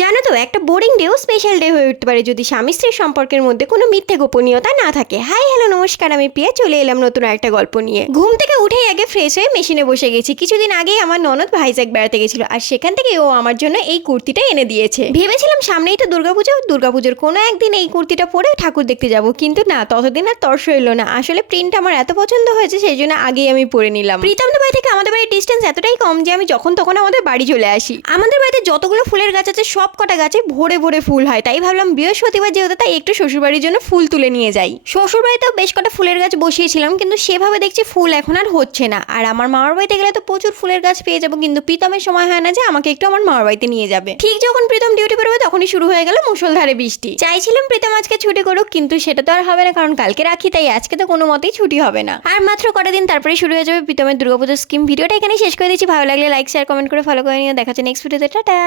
জানো তো, একটা বোরিং ডেও স্পেশাল ডে হয়ে উঠতে পারে যদি স্বামী স্ত্রীর সম্পর্কের মধ্যে কোনো মিথ্যে গোপনীয়তা না থাকে। হাই হ্যালো নমস্কার, আমি প্রিয়া, চলে এলাম নতুন একটা গল্প নিয়ে। ঘুম থেকে উঠেই আগে ফ্রেশ হয়ে মেশিনে বসে গেছি। কিছুদিন আগেই আমার ননদ ভাইজ্যাক বেড়াতে গেছিল, আর সেখান থেকে ও আমার জন্য এই কুর্তিটা এনে দিয়েছে। ভেবেছিলাম সামনেই তো দুর্গাপুজোর কোনো একদিন এই কুর্তিটা পরে ঠাকুর দেখতে যাব, কিন্তু না, ততদিন আর তর্স হইল না। আসলে প্রিন্ট আমার এত পছন্দ হয়েছে, সেই জন্য আগেই আমি পরে নিলাম। প্রীতমদের বাড়ি থেকে আমাদের বাড়ির ডিস্টেন্স এতটাই কম যে আমি যখন তখন আমাদের বাড়ি চলে আসি। আমাদের বাড়িতে যতগুলো ফুলের গাছ আছে সব কটা গাছে ভরে ভরে ফুল হয়, তাই ভাবলাম বৃহস্পতিবার যেহেতু তাই একটু শ্বশুরবাড়ির জন্য ফুল তুলে নিয়ে যাই। শ্বশুরবাড়িতেও বেশ কটা ফুলের গাছ বসিয়েছিলাম, কিন্তু সেভাবে দেখছি ফুল এখন আর হচ্ছে না। আর আমার মামার বাড়িতে গেলে তো প্রচুর ফুলের গাছ পেয়ে যাবো, কিন্তু প্রীতমের সময় হয় না যে আমাকে একটু আমার মামার বাড়িতে নিয়ে যাবে। ঠিক যখন প্রীতম ডিউটি বেরোবে তখনই শুরু হয়ে গেল মুষলধারে বৃষ্টি। চাইছিলাম প্রীতম আজকে ছুটি করুক, কিন্তু সেটা তো আর হবে না, কারণ কালকে রাখি, তাই আজকে তো কোনো মতেই ছুটি হবে না। আর মাত্র কটা দিন তারপরে শুরু হয়ে যাবে প্রীতমের দুর্গাপুজোর স্কিম। ভিডিওটা এখানে শেষ করে দিচ্ছি। ভালো লাগলে লাইক শেয়ার কমেন্ট করে ফলো করে নিও। দেখা হচ্ছে নেক্সট ভিডিওতে। টাটা।